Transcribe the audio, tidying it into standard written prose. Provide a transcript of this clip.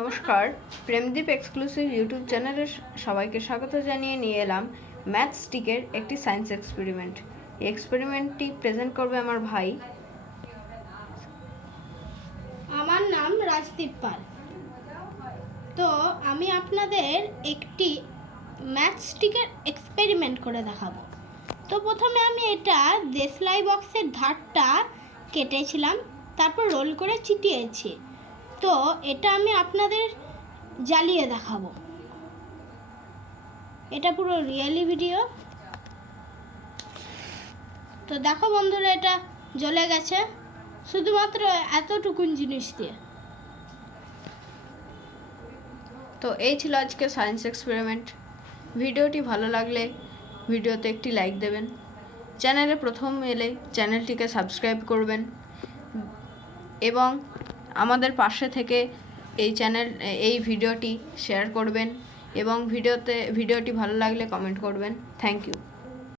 নমস্কার, প্রেমদীপ exclusive YouTube চ্যানেলের সবাইকে স্বাগত জানিয়ে নিয়ে এলাম ম্যাথ স্টিকের একটি সায়েন্স এক্সপেরিমেন্ট। এই এক্সপেরিমেন্টটি প্রেজেন্ট করবে আমার ভাই। আমার নাম রাজদীপ পাল। তো আমি আপনাদের একটি ম্যাথ স্টিকের এক্সপেরিমেন্ট করে দেখাবো। তো প্রথমে আমি এটা দেশলাই বক্সের ধারটা কেটেছিলাম, তারপর রোল করে চিটিয়েছি। তো এটা আমি আপনাদের জ্বালিয়ে দেখাবো। এটা পুরো রিয়েলি ভিডিও। তো দেখো বন্ধুরা, এটা জ্বলে গেছে শুধুমাত্র এতটুকুন জিনিস দিয়ে। তো এই ছিল আজকে সায়েন্স এক্সপেরিমেন্ট। ভিডিওটি ভালো লাগলে ভিডিওতে একটি লাইক দেবেন। চ্যানেলে প্রথম এলে চ্যানেলটিকে সাবস্ক্রাইব করবেন এবং আমাদের পাশে থেকে এই ভিডিওটি শেয়ার করবেন এবং ভিডিওটি ভালো লাগলে কমেন্ট করবেন। Thank you.